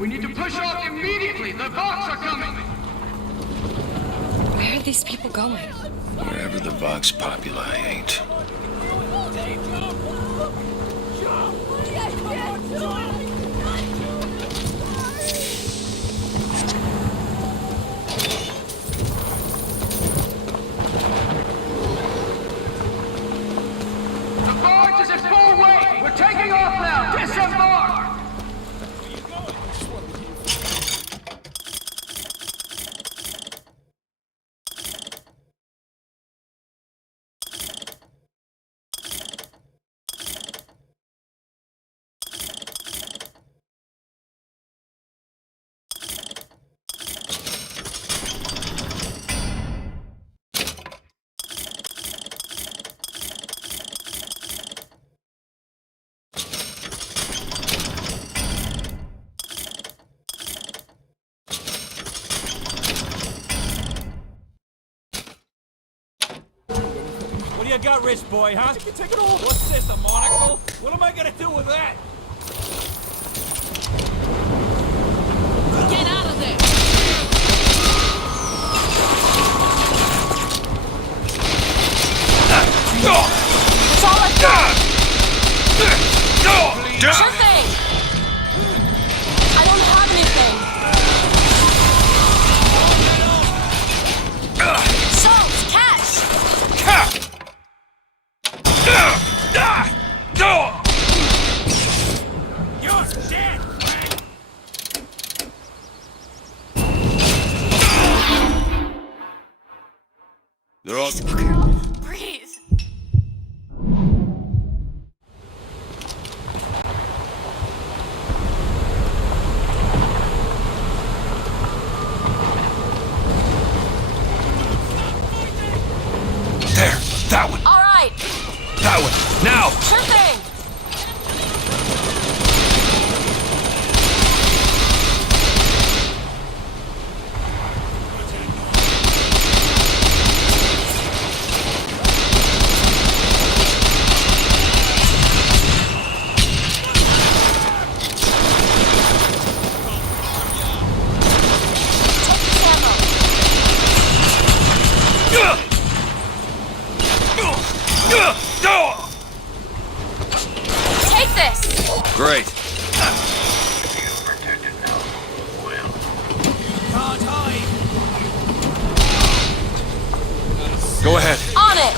We need to push off immediately! The Vox are coming! Where are these people going? Wherever the Vox Populi ain't. The barge is at full weight! We're taking off now! Disembark! What do you got, rich boy, huh? You can take it all. What's this, a monocle? What am I gonna do with that? Get out of there! That's all I've got! Sure thing! I don't have anything! Salt! Cash! You're dead, Frank! They're all... Breathe! There! That one! All right! That one! Now! Sure thing! Take this ammo! Take this! Great. Can't hide! Go ahead. On it!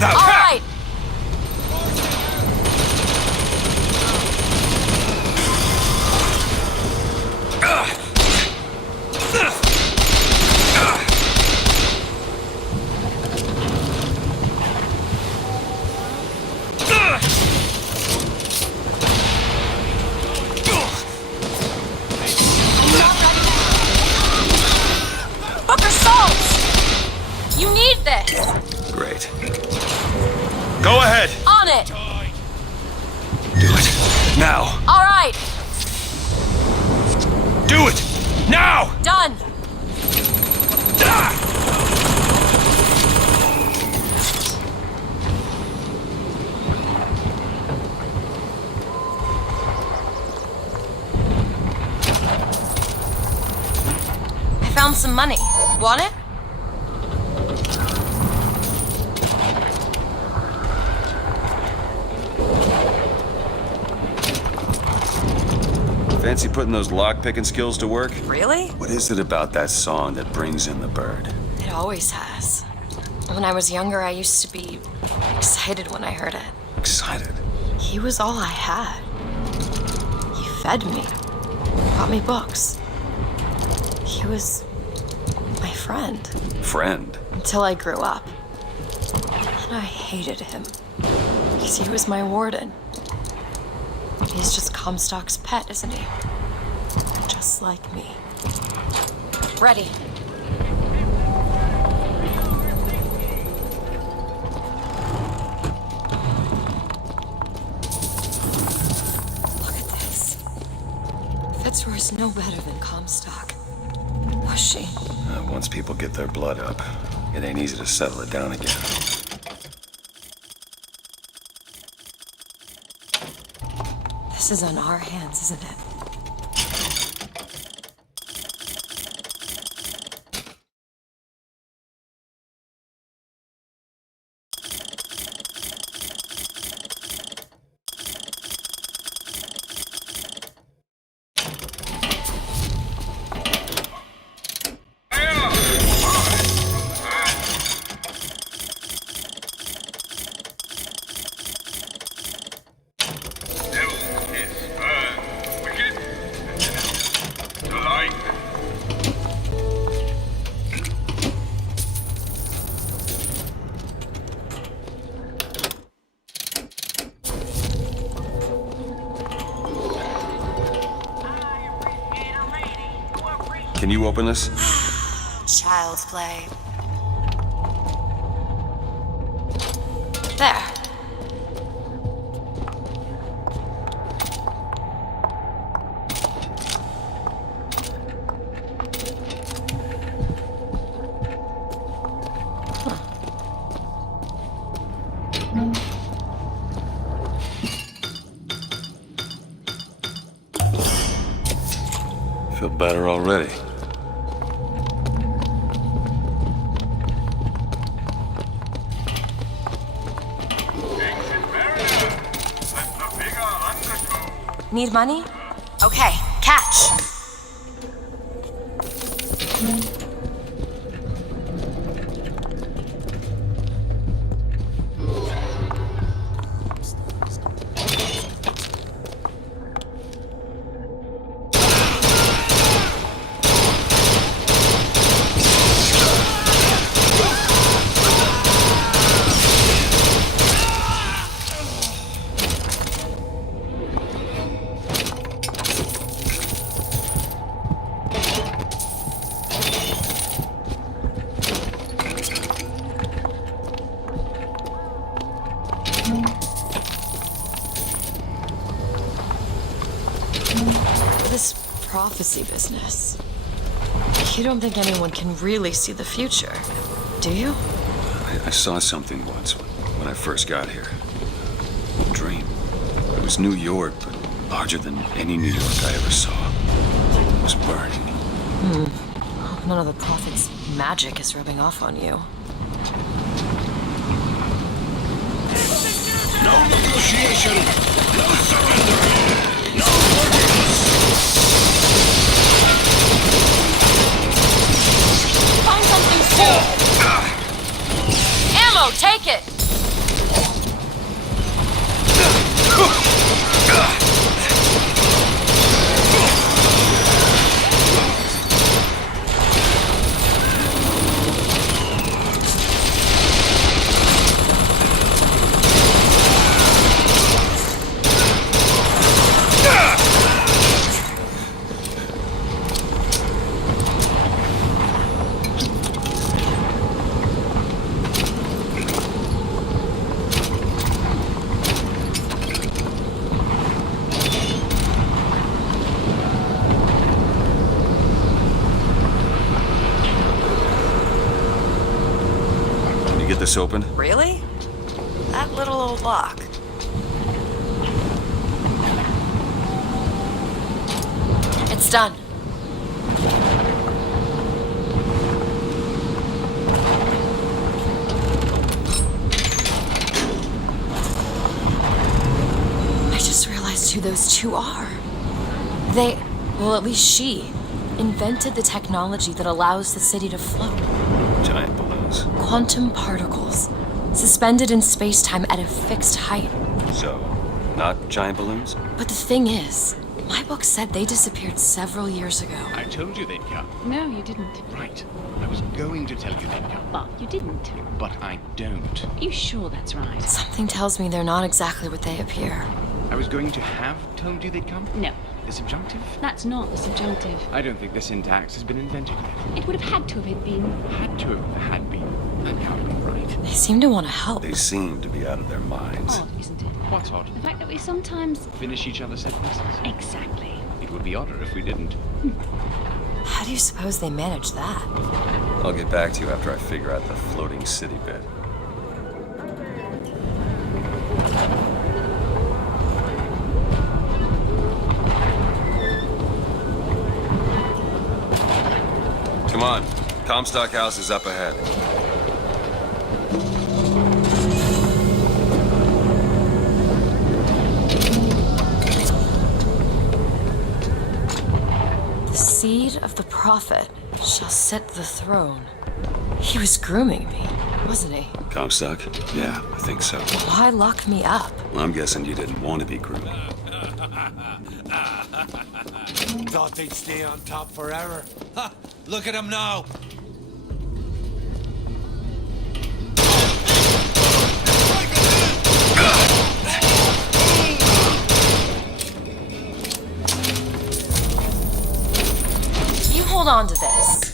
That All right! Booker salts! You need this! Great. Go ahead. On it! Do it. Now. All right! Do it. Now! Done! Ah! I found some money. Want it? Fancy putting those lock-picking skills to work? Really? What is it about that song that brings in the bird? It always has. When I was younger, I used to be excited when I heard it. Excited. He was all I had. He fed me, bought me books. He was my friend. Friend. Until I grew up. And I hated him. Because he was my warden. He's just Comstock's pet, isn't he? Just like me. Ready. Look at Fitzroy's no better than Comstock. Was she? Once people get their blood up, it ain't easy to settle it down again. This is on our hands, isn't it? Can you open this? Child's play. There. Feel better already. Need money? Okay, catch. This prophecy business. You don't think anyone can really see the future, do you? I saw something once when I first got here. A dream. It was New York, but larger than any New York I ever saw. It was burning. Hope none of the prophet's magic is rubbing off on you. No negotiation! No surrender! No forgiveness! Find something soon! Ammo, take it! Get this open? Really? That little old lock. It's done. I just realized who those two are. Well, at least she, invented the technology that allows the city to float. Giant balloons. Quantum particles, suspended in space-time at a fixed height. So, not giant balloons? But the thing is, my book said they disappeared several years ago. I told you they'd come. No, you didn't. Right. I was going to tell you they'd come. But you didn't. But I don't. Are you sure that's right? Something tells me they're not exactly what they appear. I was going to have told you they'd come? No, The subjunctive? that's not the subjunctive. I don't think the syntax has been invented yet. It would have had to have been. Had to have had been. That can't be right. They seem to want to help. They seem to be out of their minds. Odd, isn't it? What's odd? The fact that we sometimes... Finish each other's sentences. Exactly. It It would be odder if we didn't. How do you suppose they manage that? I'll get back to you after I figure out the floating city bit. Come on. Comstock house is up ahead. The seed of the prophet shall sit the throne. He was grooming me, wasn't he? Comstock? Yeah, I think so. Why lock me up? Well, I'm guessing you didn't want to be groomed. Thought they'd stay on top forever. Ha! Look at them now! You hold on to this.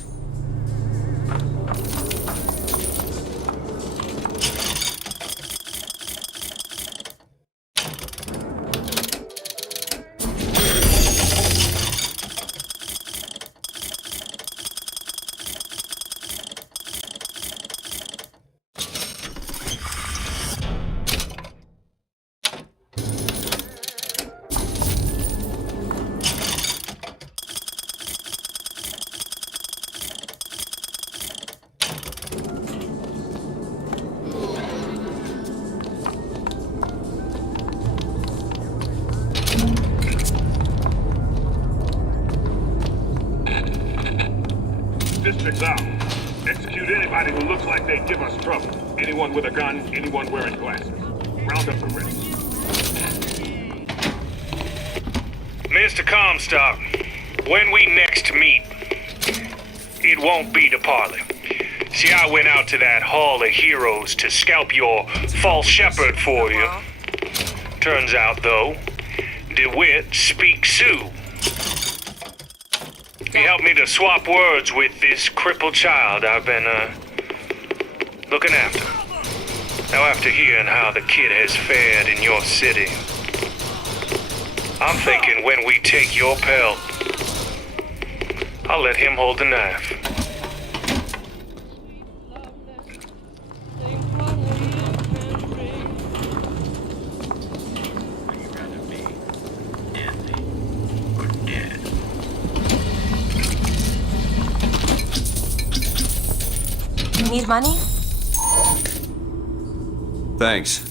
District's out. Execute anybody who looks like they give us trouble. Anyone with a gun, anyone wearing glasses. Round up the rest. Mr. Comstock, when we next meet, it won't be to parley. See, I went out to that Hall of Heroes to scalp your false shepherd for you. Turns out, though, DeWitt speaks Sioux. He helped me to swap words with this crippled child I've been, looking after. Now, after hearing how the kid has fared in your city, I'm thinking when we take your pelt, I'll let him hold the knife. Need money? Thanks.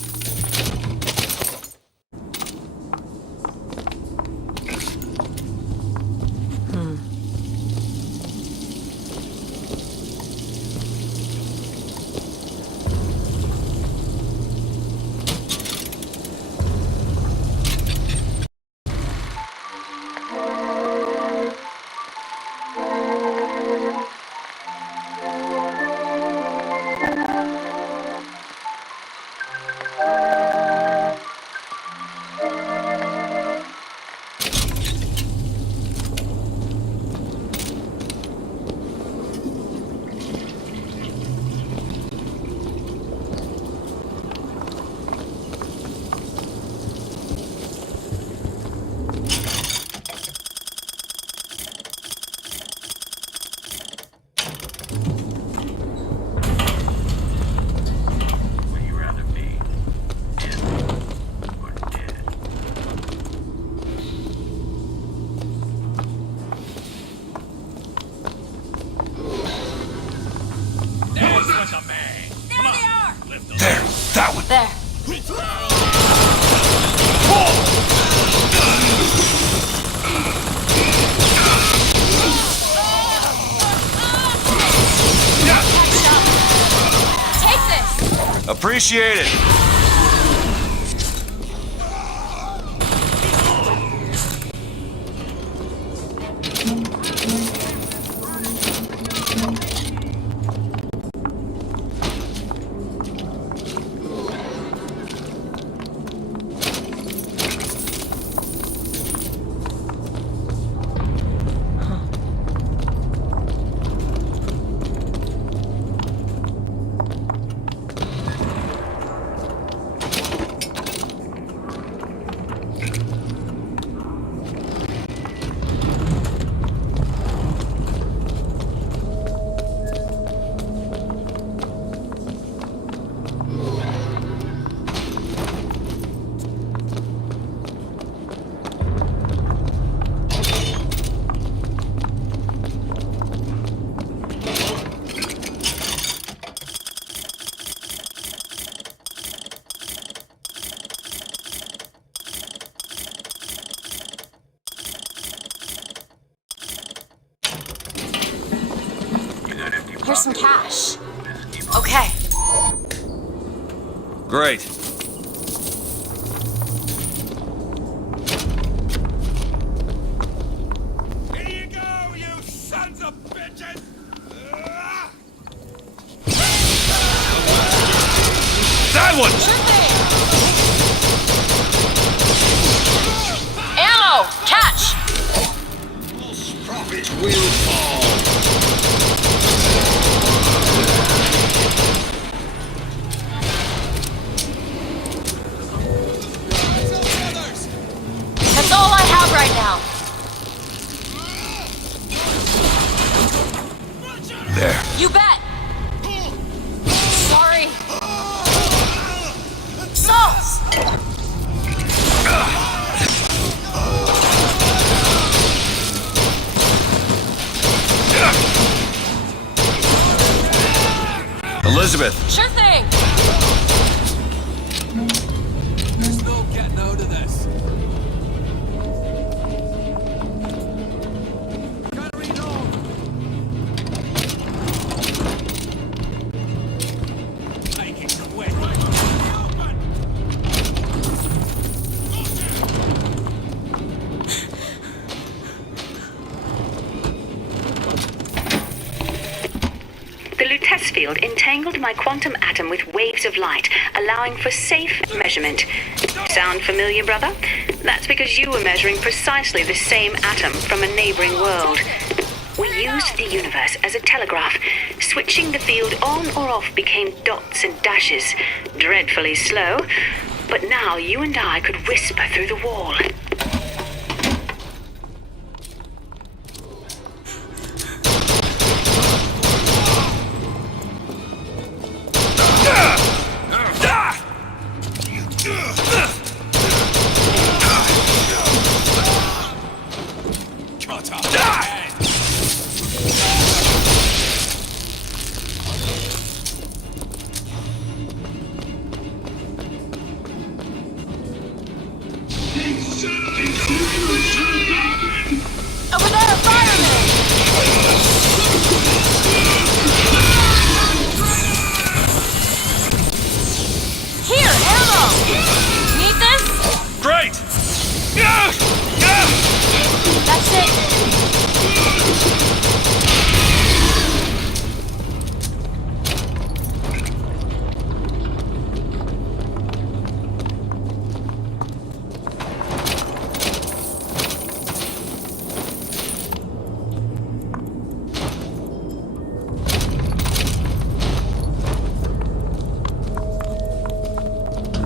There, that one. There. Take this. Appreciate it. Here's some cash. Okay. Great. Here you go, you sons of bitches! That one! Ammo! Catch! Profit will fall. That's all I have right now. There. You bet. Sorry. Sauce! Elizabeth! Sure thing! There's no getting out of this. Gotta reload. Take it quick! Open! The Lutece field entangled my quantum atom with waves of light, allowing for safe measurement. Sound familiar, brother? That's because you were measuring precisely the same atom from a neighboring world. We used the universe as a telegraph. Switching the field on or off became dots and dashes. Dreadfully slow. But now you and I could whisper through the wall. Over there, fireman! Here, ammo! Need this? Great! That's it.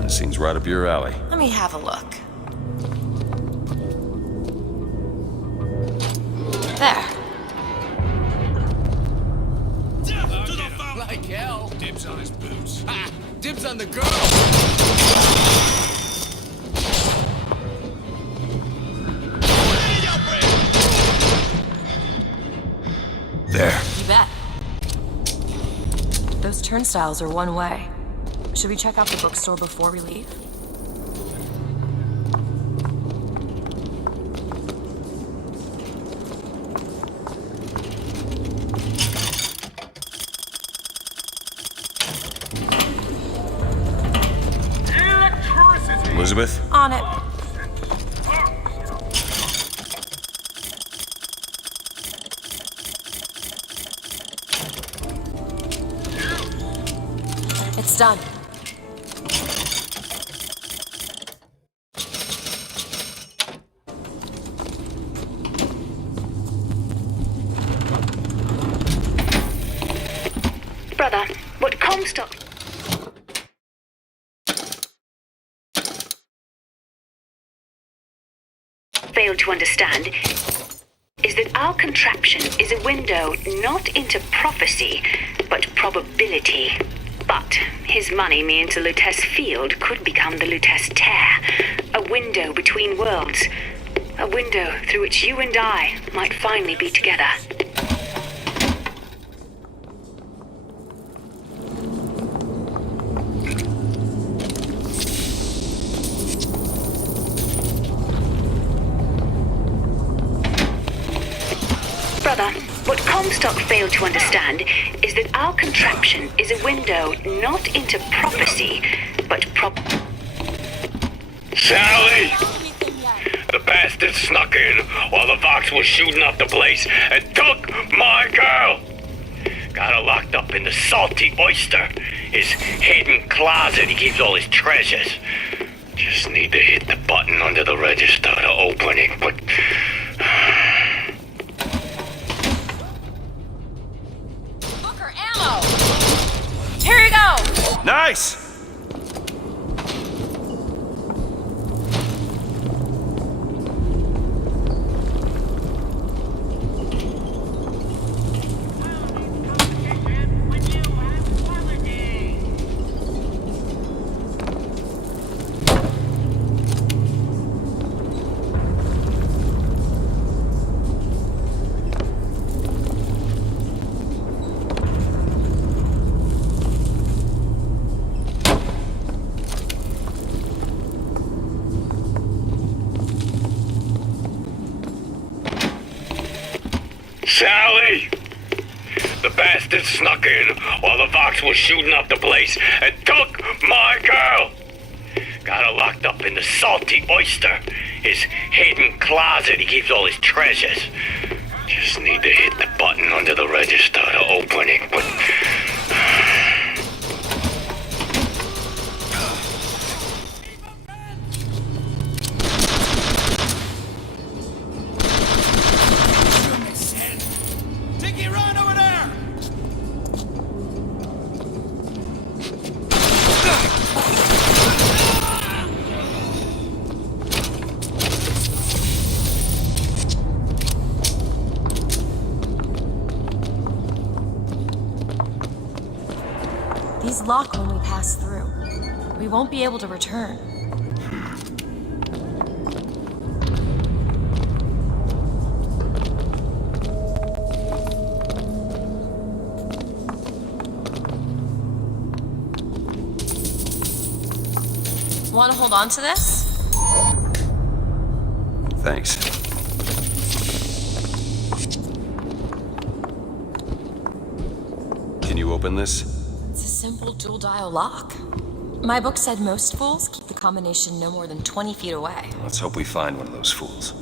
Seems right up your alley. Let me have a look. There. Like hell. Dibs on his boots. Ha! Dibs on the girl. There. You bet. Those turnstiles are one way. Should we check out the bookstore before we leave? Elizabeth? On it. It's done. Brother, what Comstock failed to understand is that our contraption is a window not into prophecy, but probability. But his money means the Lutece field could become the Lutece tear, a window between worlds, a window through which you and I might finally be together. Brother, What Comstock failed to understand is that our contraption is a window not into prophecy, but Sally! The bastard snuck in while the Vox was shooting up the place and took my girl! Got her locked up in the salty oyster, his hidden closet he keeps all his treasures. Just need to hit the button under the register to open it, but... Booker, ammo! Here you go! Nice! Sally! The bastard snuck in while the Vox was shooting up the place and took my girl! Got her locked up in the salty oyster, his hidden closet he keeps all his treasures. Just need to hit the button under the register to open it, but... These lock when we pass through. We won't be able to return. Want to hold on to this? Thanks. Can you open this? It's a simple dual-dial lock. My book said most fools keep the combination no more than 20 feet away. Let's hope we find one of those fools.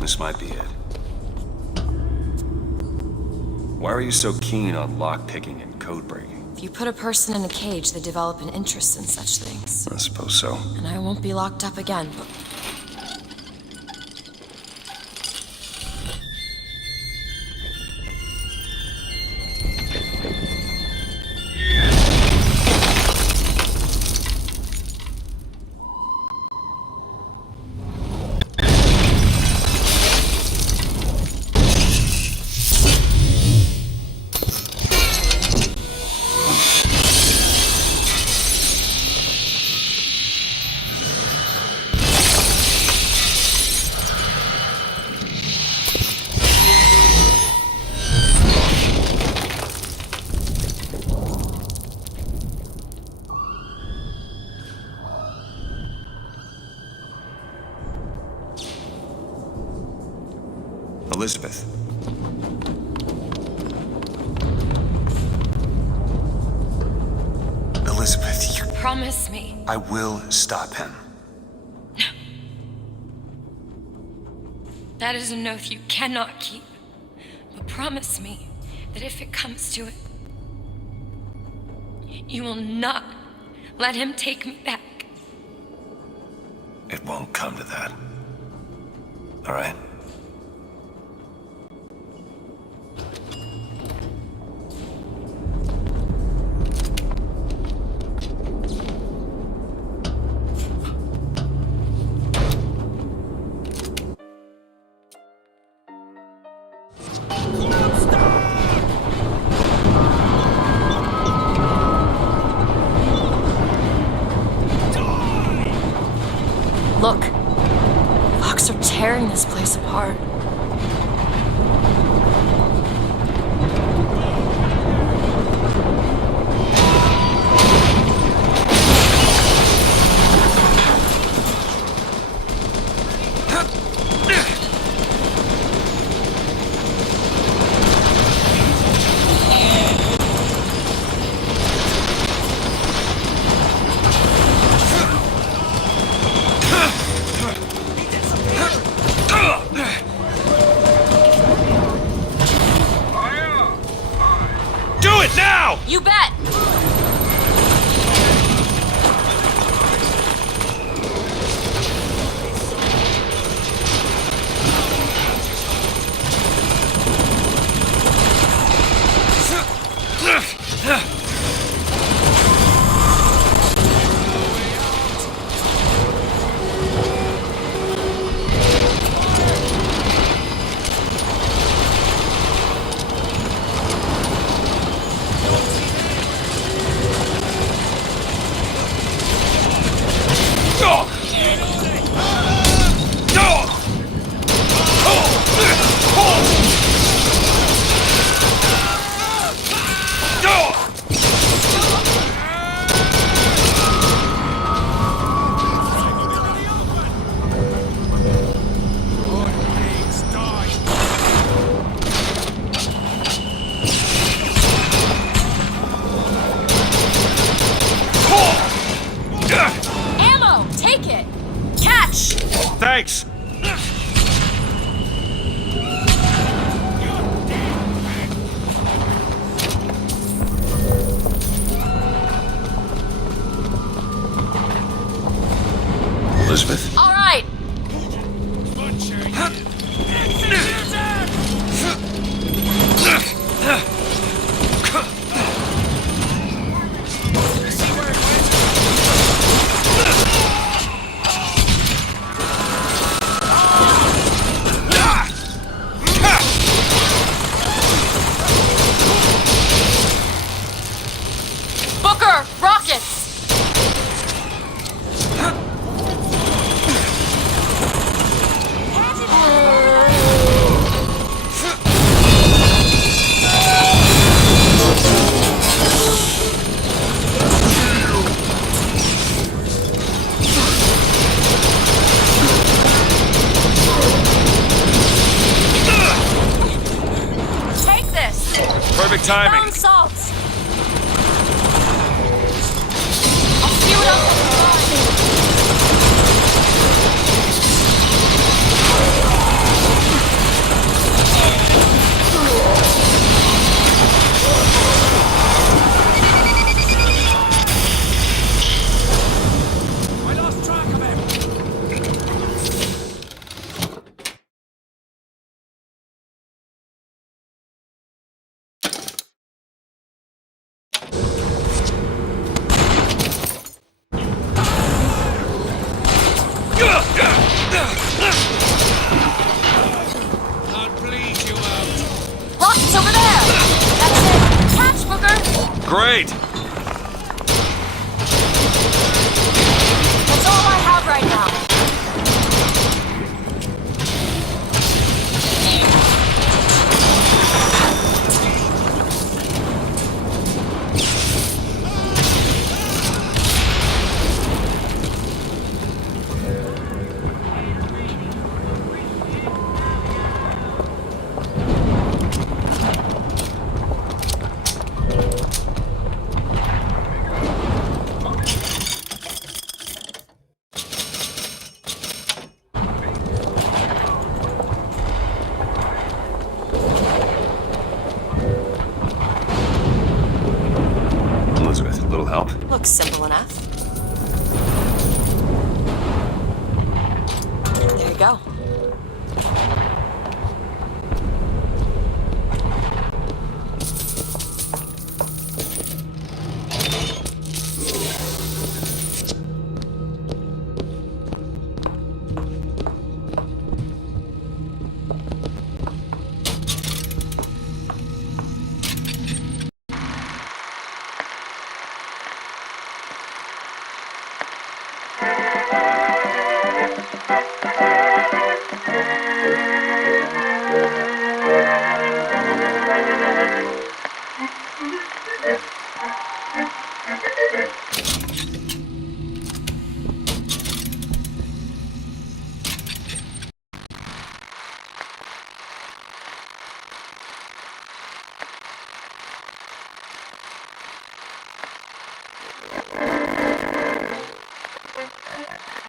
This might be it. Why are you so keen on lock-picking and code-breaking? If you put a person in a cage, they develop an interest in such things. I suppose so. And I won't be locked up again, but... Elizabeth. Elizabeth, you... Promise me. I will stop him. That is an oath you cannot keep. But promise me that if it comes to it, you will not let him take me back. It won't come to that. All right? Look. Fox Orcs are tearing this place apart. You bet! Ammo! Take it! Catch! Thanks! Elizabeth? All right! Booker! Rockets! Take this! Perfect timing. Found salts! I'll see what else I can find. I lost track of him. I'll bleed you out. Rockets over there! That's it! Catch, Booker! Great! That's all I have right now. Elizabeth, a little help? Looks simple enough. There you go.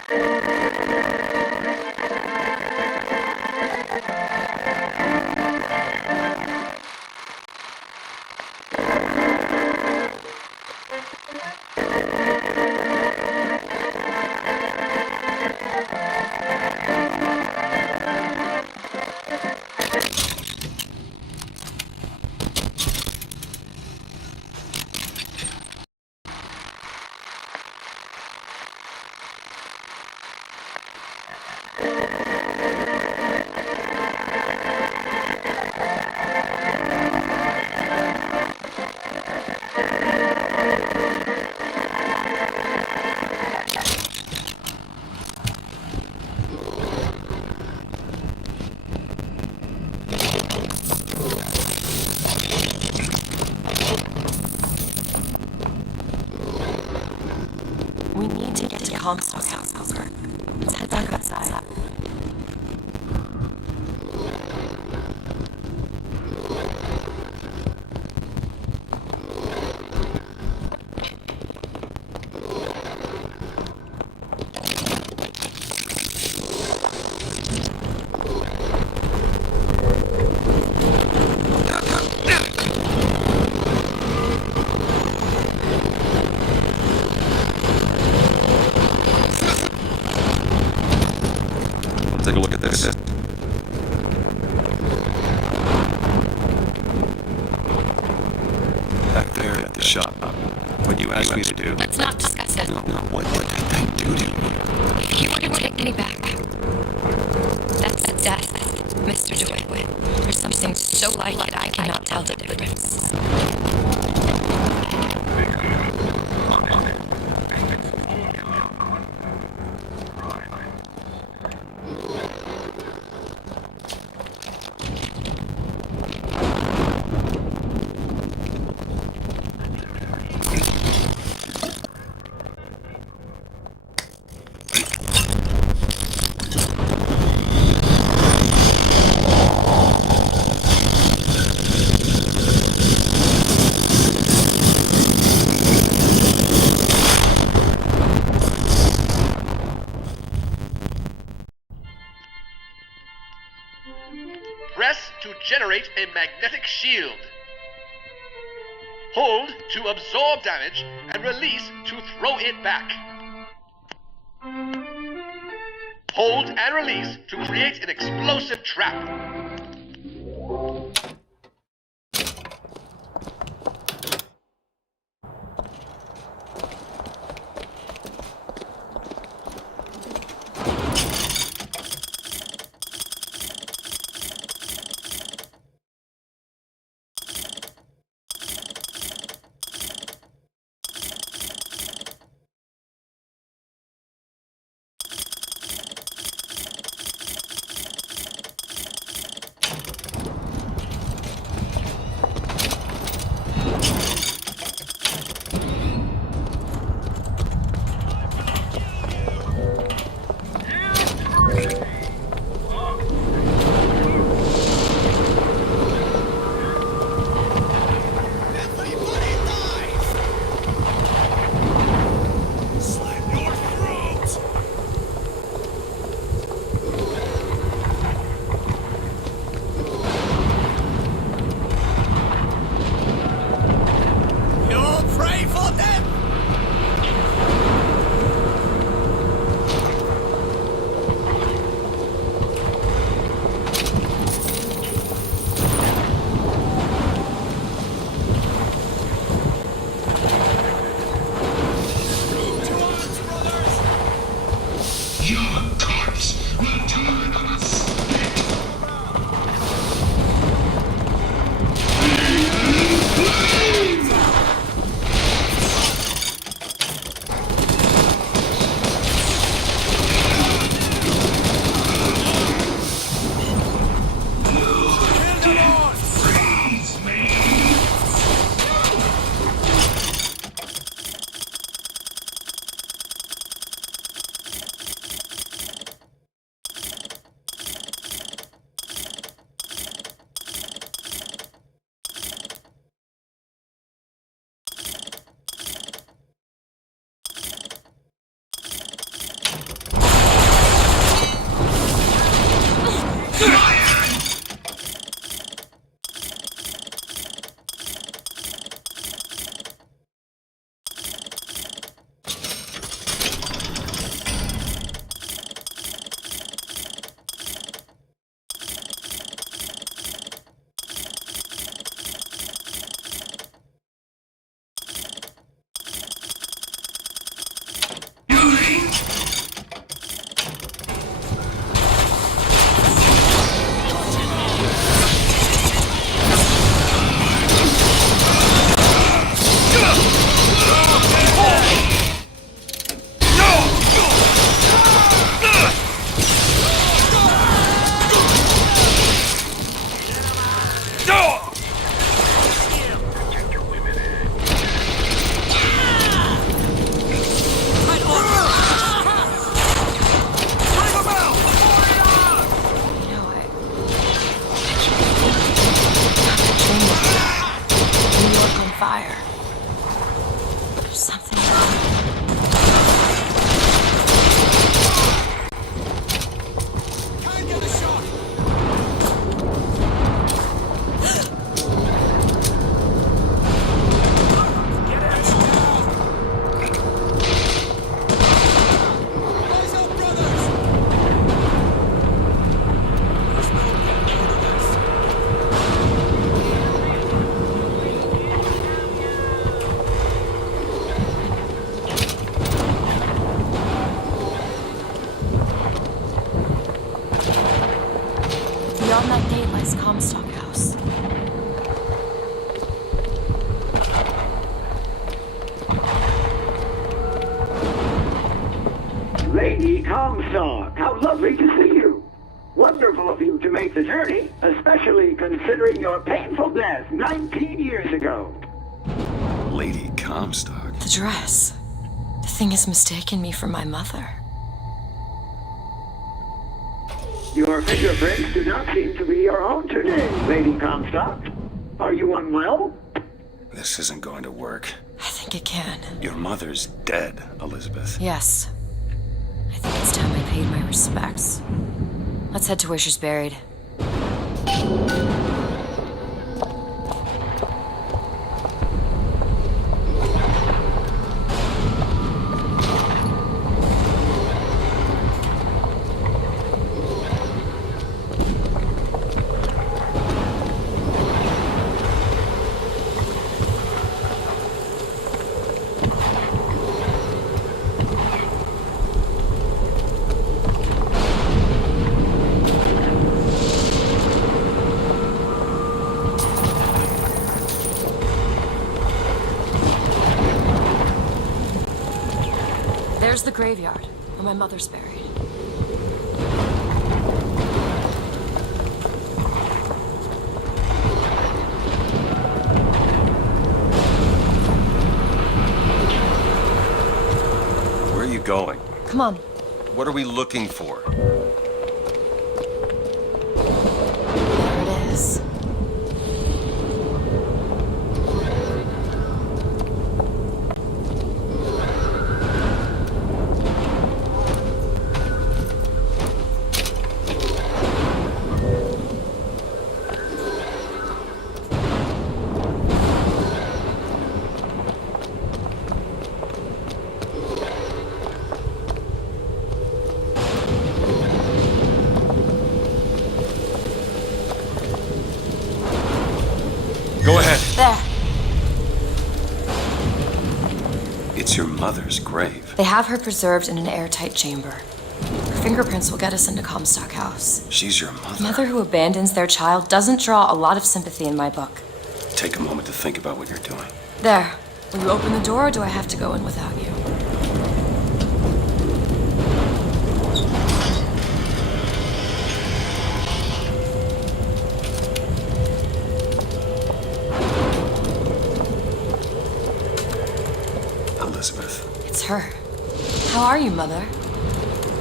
We need to get to Comstock house. Let's head back outside. Take a look at this. Back there at the shop. What you asked me to do. Let's not discuss it. No, what did that thing do to you? If you want to take me back, that's death, Mr. DeWitt. There's something so like it I cannot tell the difference. Press to generate a magnetic shield. Hold to absorb damage and release to throw it back. Hold and release to create an explosive trap. Beyond that gate lies Comstock House. Lady Comstock, how lovely to see you. Wonderful of you to make the journey, especially considering your painful death 19 years ago. Lady Comstock? The dress. The thing has mistaken me for my mother. Your fingerprints do not seem to be your own today, Lady Comstock. Are you unwell? This isn't going to work. I think it can. Your mother's dead, Elizabeth. Yes. I think it's time I paid my respects. Let's head to where she's buried. There's the graveyard, where my mother's buried. Where are you going? Come on. What are we looking for? There it is. Go ahead. There. It's your mother's grave. They have her preserved in an airtight chamber. Her fingerprints will get us into Comstock House. She's your mother. A mother who abandons their child doesn't draw a lot of sympathy in my book. Take a moment to think about what you're doing. There. Will you open the door, or do I have to go in without you? Elizabeth. It's her. How are you, Mother?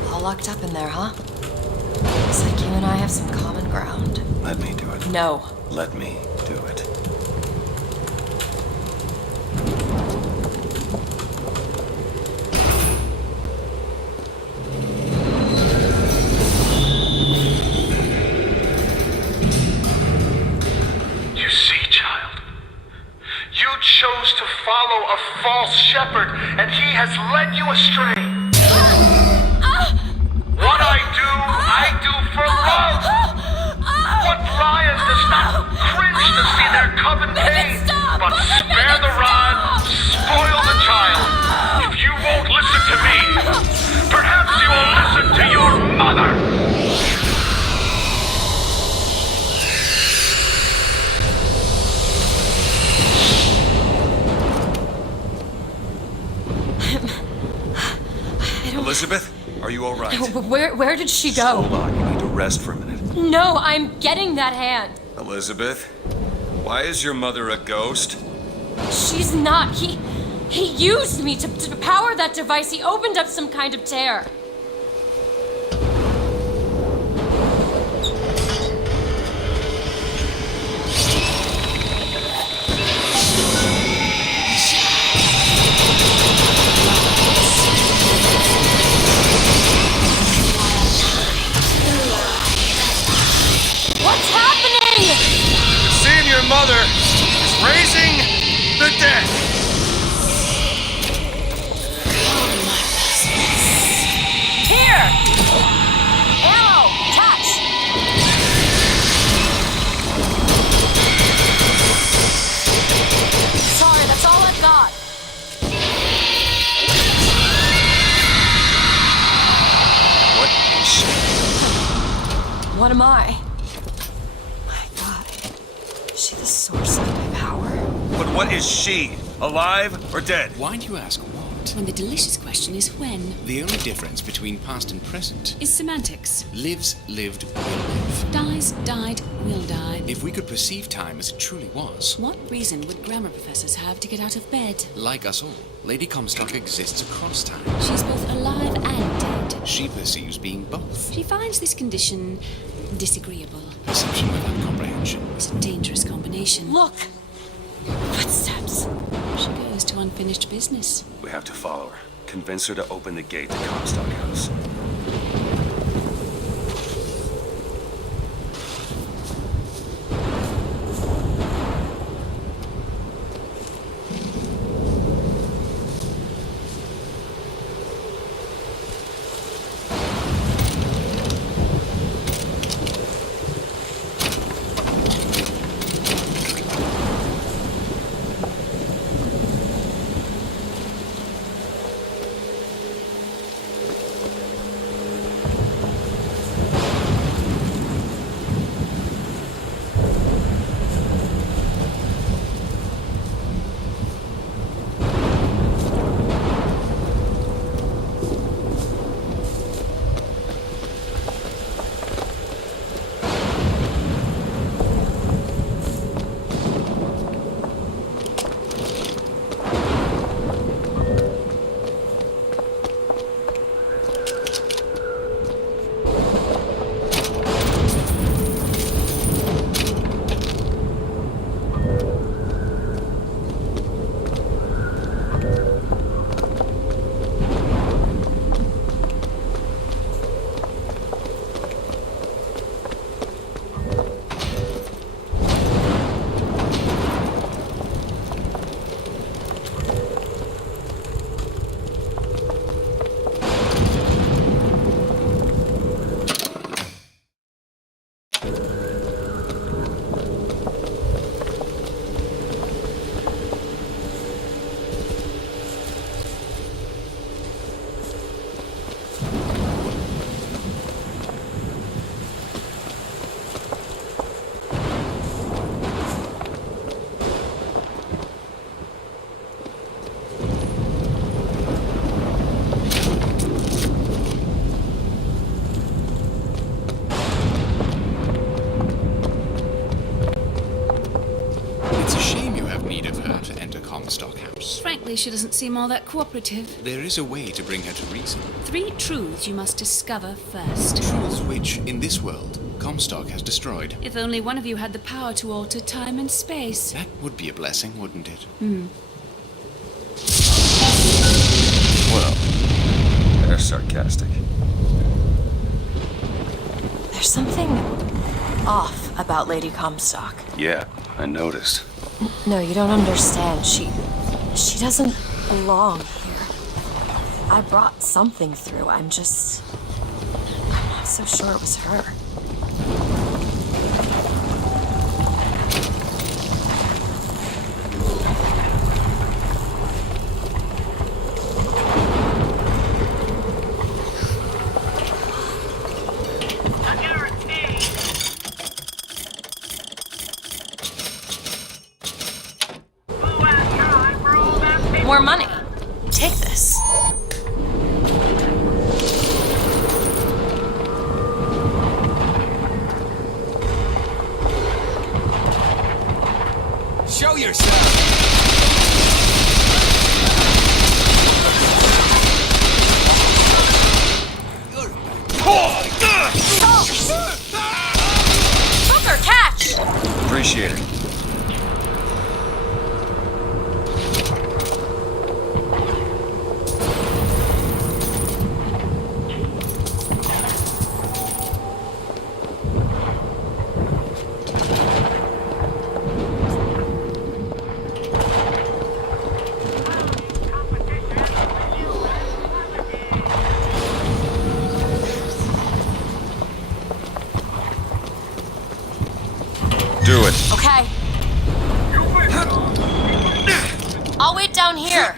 All locked up in there, huh? Looks like you and I have some common ground. Let me do it. No. Let me do it. You see, child, you chose to follow a false shepherd, and he has led you astray. What I do for love. What lion does not cringe to see their coven pain, but spare the rod, spoil the child. If you won't listen to me, perhaps you will listen to your mother. Elizabeth, are you all right? Where did she go? Hold on, you need to rest for a minute. No, I'm getting that hand. Elizabeth, why is your mother a ghost? She's not. He used me to power that device. He opened up some kind of tear. What's happening? Seeing your mother is raising the dead. Here! Ammo! Catch! Sorry, that's all I've got. What is she? What am I? she the source of my power? But what is she? Alive or dead? Why do you ask what? When the delicious question is when. The only difference between past and present Is semantics. lives, lived, will live. Dies, died, will die. If we could perceive time as it truly was, What reason would grammar professors have to get out of bed? like us all, Lady Comstock exists across time. She's both alive and dead. She perceives being both. She finds this condition disagreeable. Perception without comprehension. It's a dangerous combination. Look! Footsteps. She goes to unfinished business. We have to follow her. Convince her to open the gate to Comstock House. Comstock House. Frankly, she doesn't seem all that cooperative. There is a way to bring her to reason. 3 truths you must discover first. Truths which, in this world, Comstock has destroyed. If only one of you had the power to alter time and space. That would be a blessing, wouldn't it? Well, they're sarcastic. There's something off about Lady Comstock. Yeah, I noticed. No, you don't understand. She doesn't belong here. I brought something through. I'm not so sure it was her. More money. Take this. Show yourself! Hooker, catch! Appreciate it. Do it. Okay. I'll wait down here.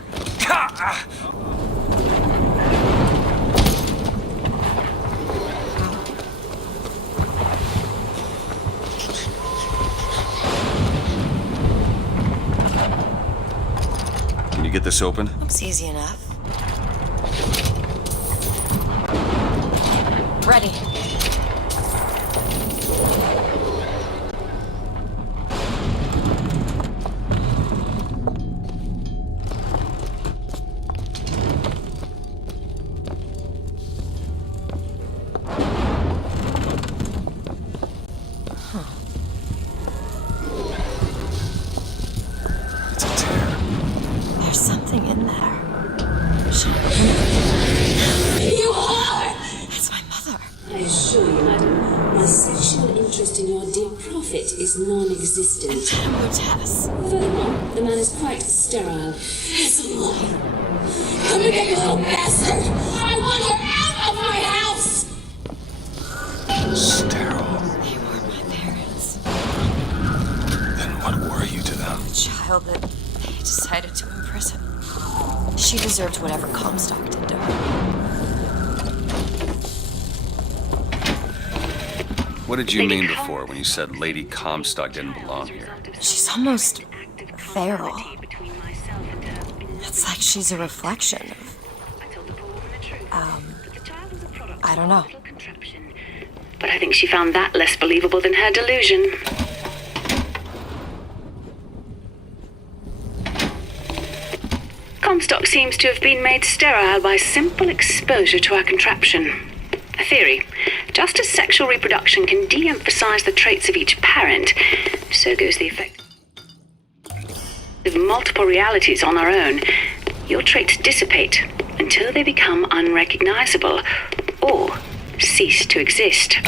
get this open? Looks easy enough. Ready. It's a tear. There's something in there. You are! That's my mother. I assure you, madam, my sexual interest in your dear prophet is non-existent. Tess. Furthermore, the man is quite sterile. It's a lie. Come and get me, little bastard! I want her out of my house! Sterile. They weren't my parents. Then what were you to them? A child that they decided to imprison. She deserved whatever Comstock did to her. What did you mean before when you said Lady Comstock didn't belong here? She's almost feral. It's like she's a reflection of... I don't know. But I think she found that less believable than her delusion. Comstock seems to have been made sterile by simple exposure to our contraption. A theory. Just as sexual reproduction can de-emphasize the traits of each parent, so goes the effect of multiple realities on our own. Your traits dissipate until they become unrecognizable or cease to exist.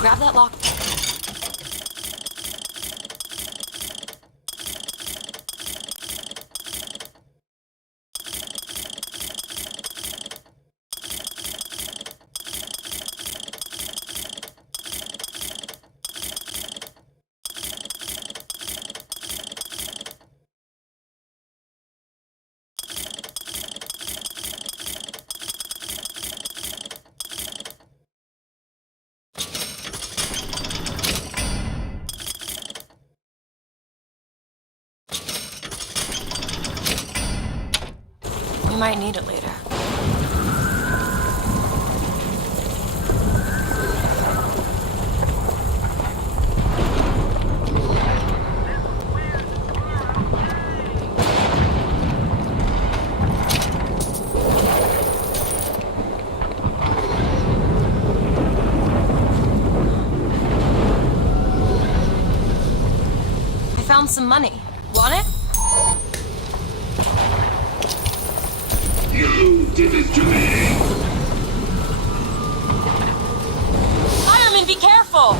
Grab that lock. We might need it later. I found some money. Want it? You did this to me! Fireman, be careful!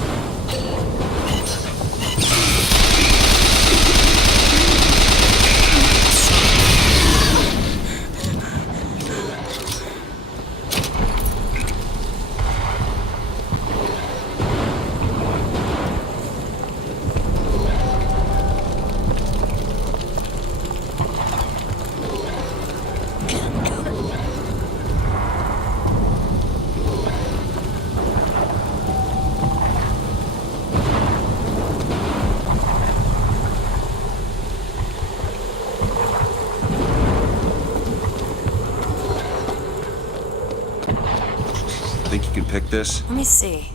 Think you can pick this? Let me see.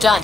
Done.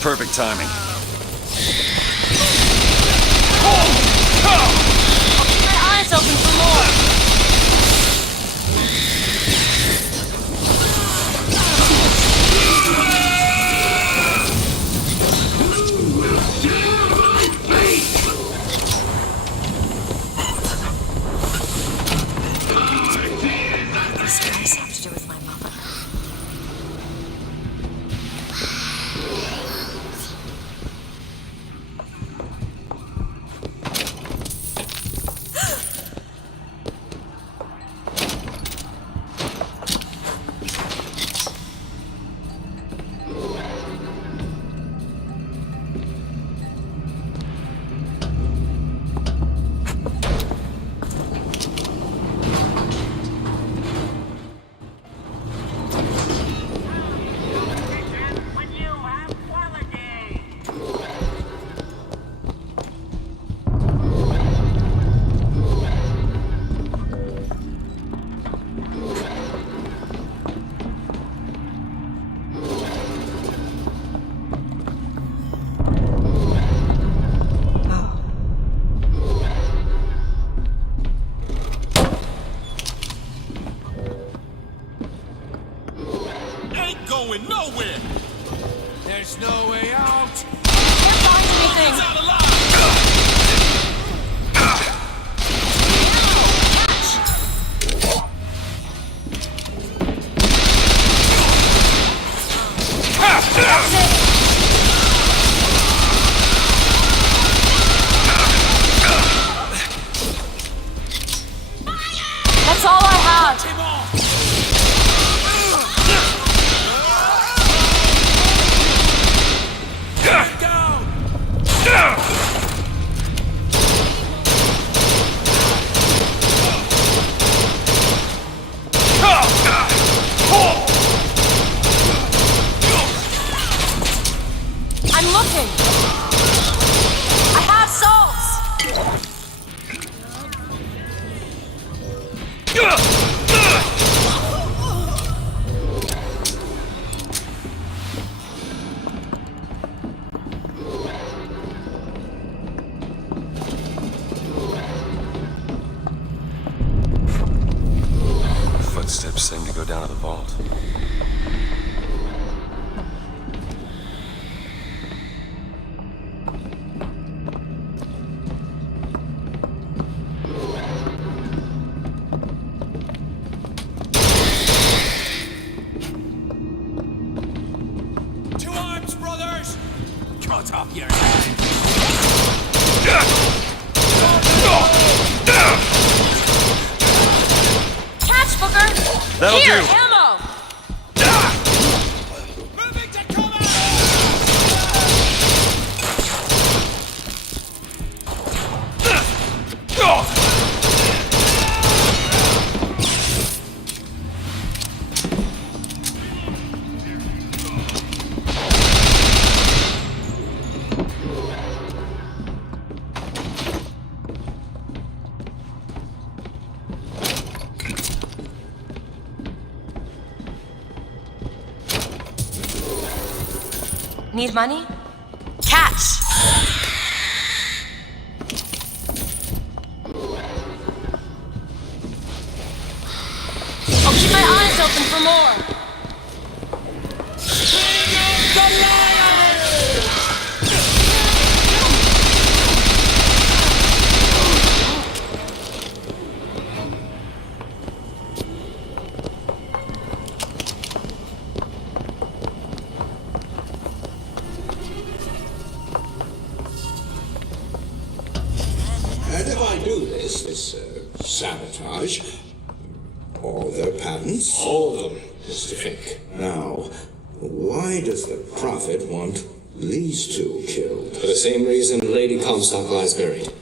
Perfect timing. I'll keep my eyes open for more. These guys have to do with my mother. Going nowhere. There's no way out. Can't find anything. Out alive. That's it. That's all I have. I'm looking. I have salts. Footsteps seem to go down to the vault. Two arms, brothers. Cut off your Catch, Booker. That'll Here, do. ammo. moving to cover. Need money? Catch! I'll keep my eyes open for more. And if I do this sabotage, all their patents? All of them, Mr. Fink. Now, why does the Prophet want these two killed? For the same reason Lady Comstock lies buried.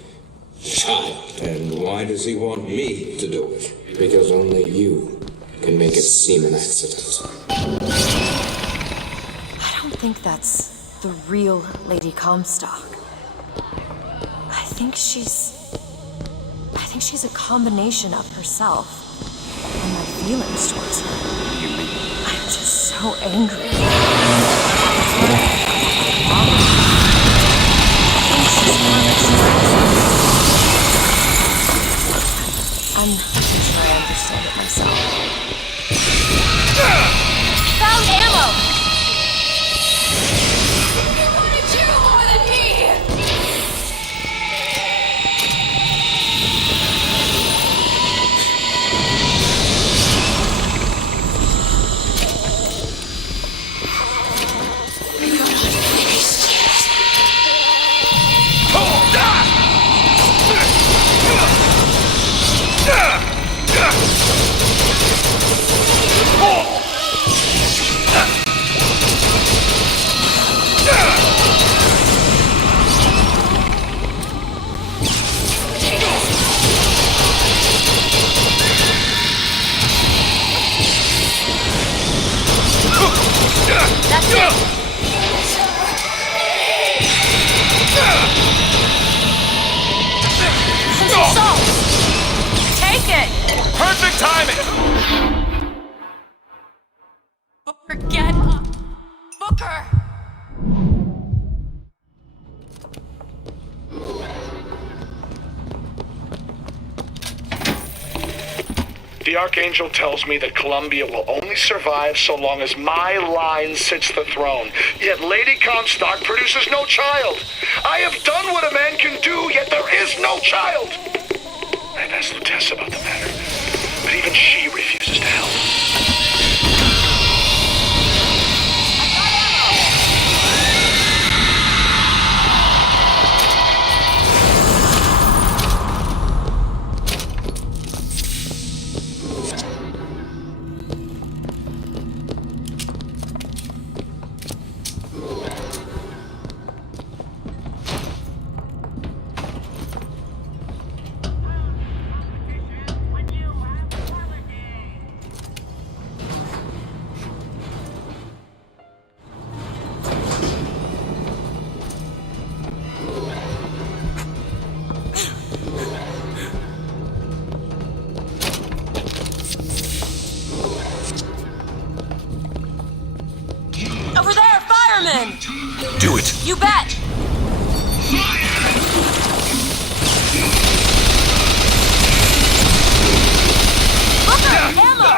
Child. And why does he want me to do it? Because only you can make it seem an accident. I don't think that's the real Lady Comstock. I think she's a combination of herself and my feelings towards her. I'm just so angry. I'm not sure I understand it myself. Found ammo! He wanted you more than me! That's it! Salt! Take it! Perfect timing! Booker, get up! Booker! The Archangel tells me that Columbia will only survive so long as my line sits the throne. Yet Lady Comstock produces no child. I have done what a man can do, yet there is no child. I've asked Lutessa about the matter, but even she refuses to help. Over there, fireman! Do it! You bet! Booker, ammo!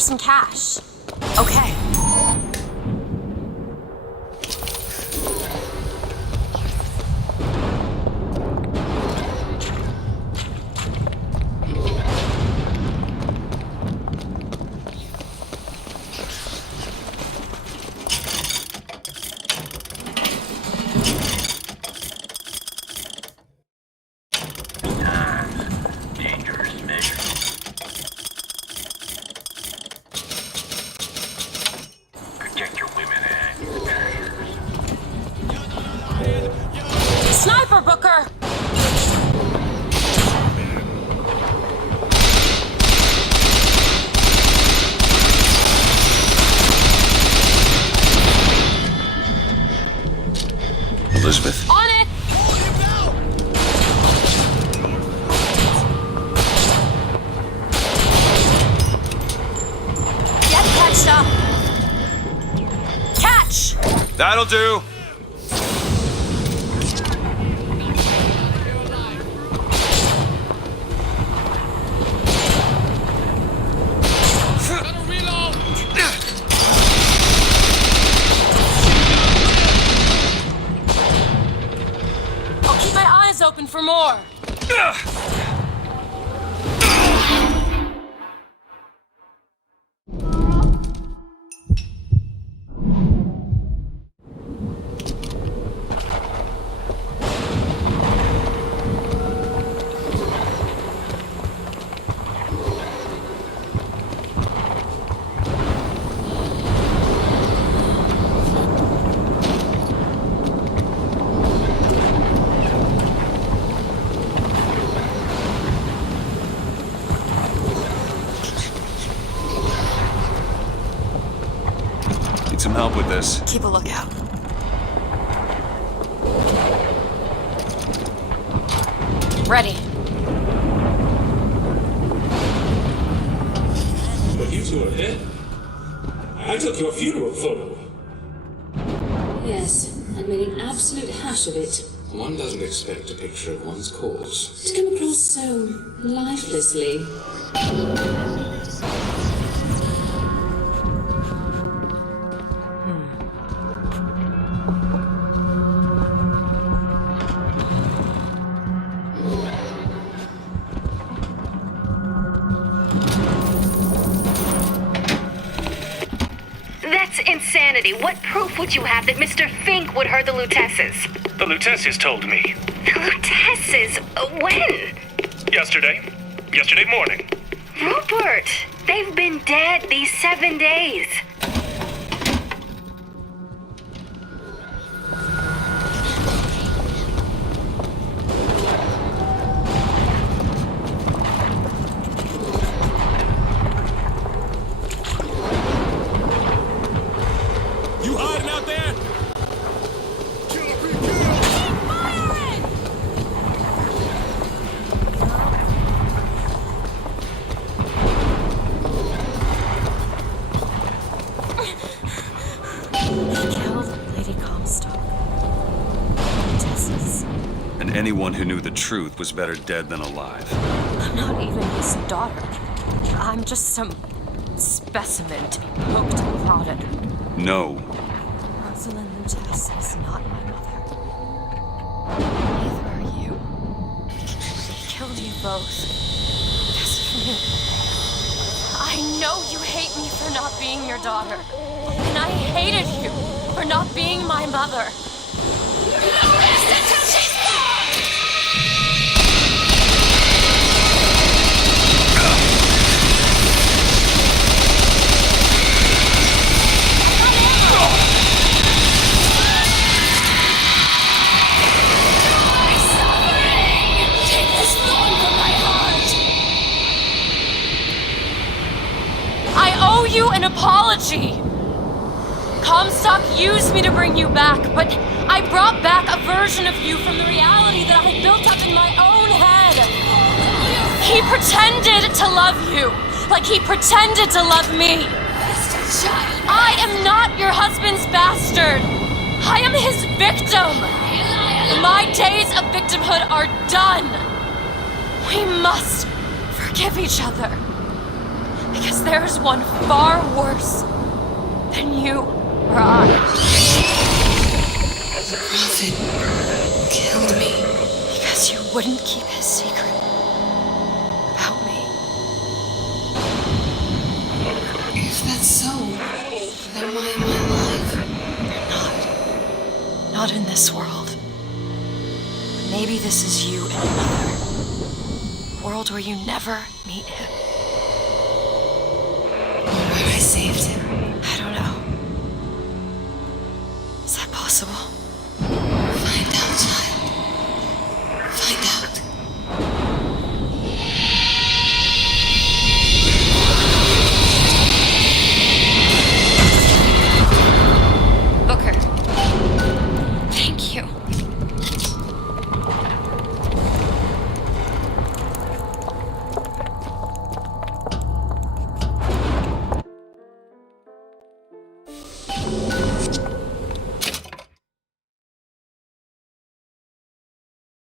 Here's some cash. Okay. Dangerous measure. Protect your women and your barriers. Sniper, Booker! Elizabeth? On it! Get catched up! Catch! That'll do! I'll keep my eyes open for more. Need some help with this. Keep a lookout. Ready. But you two are dead. I took your funeral photo. Yes, and made an absolute hash of it. One doesn't expect a picture of one's corpse. To come across so lifelessly. That's insanity. What proof would you have that Mr. Fink would hurt the Lutesses? The Lutesses told me. The Lutesses? When? Yesterday. Yesterday morning. Rupert! They've been dead these 7 days. You hiding out there? He killed Lady Comstock. Tess's. And anyone who knew the truth was better dead than alive. I'm not even his daughter. I'm just some specimen to be poked and prodded. No. Rosalind Lutess is not my mother. Neither are you. They killed you both. Just for me. I know you hate me for not being your daughter. And I hated you for not being my mother. I owe you an apology! Comstock used me to bring you back, but I brought back a version of you from the reality that I had built up in my own head. He pretended to love you, like he pretended to love me. I am not your husband's bastard. I am his victim. My days of victimhood are done. We must forgive each other. Because there's one far worse than you or I. The prophet killed me. Because you wouldn't keep his secret about me. If that's so, then why am I alive? Not in this world. Maybe this is you in another. A world where you never meet him. Where I saved him.